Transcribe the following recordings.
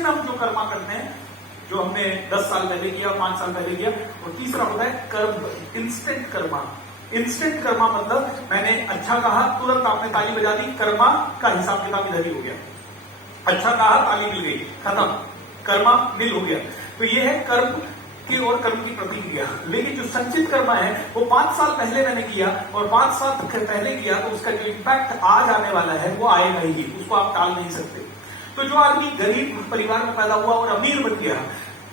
में हम जो कर्मा करते हैं, जो हमने 10 साल पहले किया, 5 साल पहले किया। और तीसरा होता है कर्म, इंस्टेंट कर्मा। इंस्टेंट कर्मा मतलब मैंने अच्छा कहा, तुरंत आपने ताली बजा दी, कर्मा का हिसाब किताब इधर ही हो गया। अच्छा कहा, ताली मिल गई, खत्म, कर्मा निल हो गया। तो ये है कर्म की और कर्म की प्रतिक्रिया। लेकिन जो संचित कर्मा है वो 5 साल पहले मैंने किया और 5 साल पहले किया, तो उसका जो इम्पैक्ट आज आने वाला है वो आएगा ही, उसको आप टाल नहीं सकते। तो जो आदमी गरीब परिवार में पैदा हुआ और अमीर बन गया,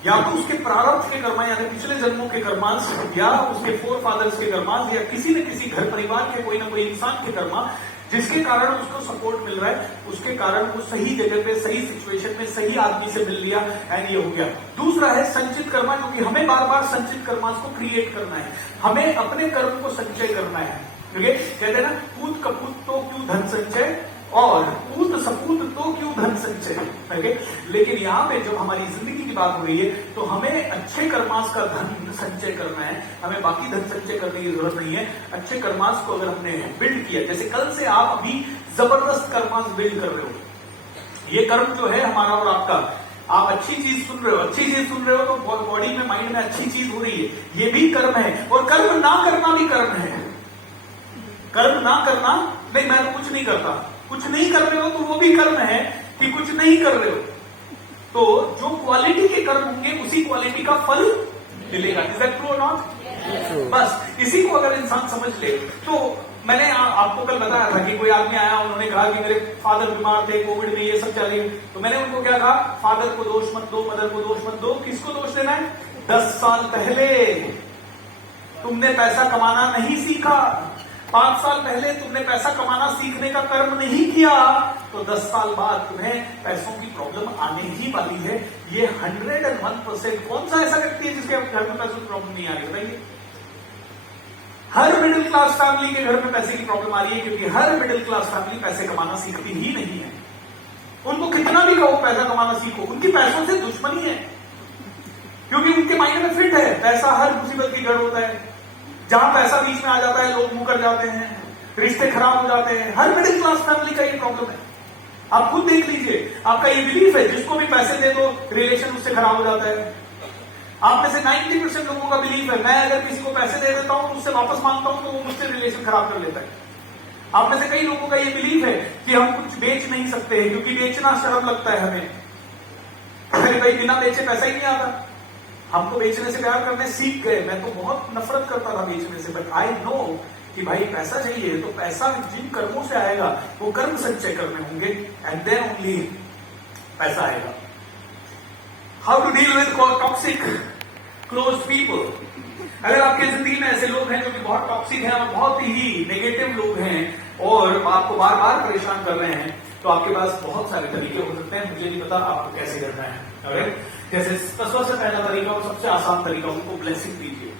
या तो उसके प्रारब्ध के कर्मा यानी पिछले जन्मों के कर्मांश, या उसके फोर फादर्स के कर्मांश, या किसी न किसी घर परिवार के कोई ना कोई इंसान के कर्मा, जिसके कारण उसको सपोर्ट मिल रहा है, उसके कारण वो सही जगह पे, सही सिचुएशन में, सही आदमी से मिल लिया, एंड ये हो गया। दूसरा है संचित कर्मा, जो कि हमें बार बार संचित कर्मा को क्रिएट करना है, हमें अपने कर्म को संचय करना है। कहते हैं ना, पूत कपूत तो क्यों धन संचय, और पूत सपूत तो क्यों धन संचय। लेकिन यहाँ पे जब हमारी जिंदगी की बात हो रही है, तो हमें अच्छे कर्मास का धन संचय करना है, हमें बाकी धन संचय करने की जरूरत नहीं है। अच्छे कर्मास को अगर हमने बिल्ड किया, जैसे कल से आप अभी जबरदस्त कर्मास बिल्ड कर रहे हो, ये कर्म जो है हमारा और आपका, आप अच्छी चीज सुन रहे हो, अच्छी चीज सुन रहे हो तो बॉडी में, माइंड में अच्छी चीज हो रही है, ये भी कर्म है। और कर्म ना करना भी कर्म है। कर्म ना करना, नहीं मैं तो कुछ नहीं करता, कुछ नहीं कर रहे हो तो वो भी कर्म है कि कुछ नहीं कर रहे हो। तो जो क्वालिटी के कर्म होंगे उसी क्वालिटी का फल मिलेगा। इज दैट ट्रू और नॉट? बस इसी को अगर इंसान समझ ले, तो मैंने आपको कल बताया था कि कोई आदमी आया, उन्होंने कहा कि मेरे फादर बीमार थे, कोविड में ये सब चल रही, तो मैंने उनको क्या कहा, फादर को दोष मत दो, मदर को दोष मत दो। किसको दोष देना है? 10 साल पहले तुमने पैसा कमाना नहीं सीखा, 5 साल पहले तुमने पैसा कमाना सीखने का कर्म नहीं किया, तो 10 साल बाद तुम्हें पैसों की प्रॉब्लम आने ही वाली है। ये 101%। कौन सा ऐसा व्यक्ति है जिसके घर में पैसों की प्रॉब्लम नहीं आ रही, बताइए? हर मिडिल क्लास फैमिली के घर में पैसे की प्रॉब्लम आ रही है, क्योंकि हर मिडिल क्लास फैमिली पैसे कमाना सीखती ही नहीं है। उनको कितना भी कहो पैसा कमाना सीखो, उनकी पैसों से दुश्मनी है, क्योंकि उनके माइंड में फिट है पैसा हर मुसीबत की जड़ होता है। जहां पैसा बीच में आ जाता है, लोग मुकर जाते हैं, रिश्ते खराब हो जाते हैं। हर मिडिल क्लास फैमिली का ये प्रॉब्लम है। आप खुद देख लीजिए, आपका ये बिलीफ है, जिसको भी पैसे दे दो रिलेशन उससे खराब हो जाता है। आप में से 90% लोगों का बिलीफ है, मैं अगर किसी को पैसे दे देता हूं, उससे वापस मांगता हूं, तो वो मुझसे रिलेशन खराब कर लेता है। आप में से कई लोगों का ये बिलीफ है कि हम कुछ बेच नहीं सकते हैं, क्योंकि बेचना शर्म लगता है हमें। अरे भाई, बिना बेचे पैसा ही नहीं आता। हम तो बेचने से प्यार करने सीख गए। मैं तो बहुत नफरत करता था बेचने से, बट आई नो कि भाई पैसा चाहिए, तो पैसा जिन कर्मों से आएगा वो कर्म संचय करने होंगे, एंड देन ओनली पैसा आएगा। How to deal with toxic close people. अगर आपकी जिंदगी में ऐसे लोग हैं जो कि बहुत टॉक्सिक हैं और बहुत ही नेगेटिव लोग हैं और आपको बार बार परेशान कर रहे हैं, तो आपके पास बहुत सारे तरीके हो सकते हैं। मुझे नहीं पता आपको कैसे करना है। जैसे सबसे पहला तरीका और सबसे आसान तरीका, उनको ब्लेसिंग दीजिए।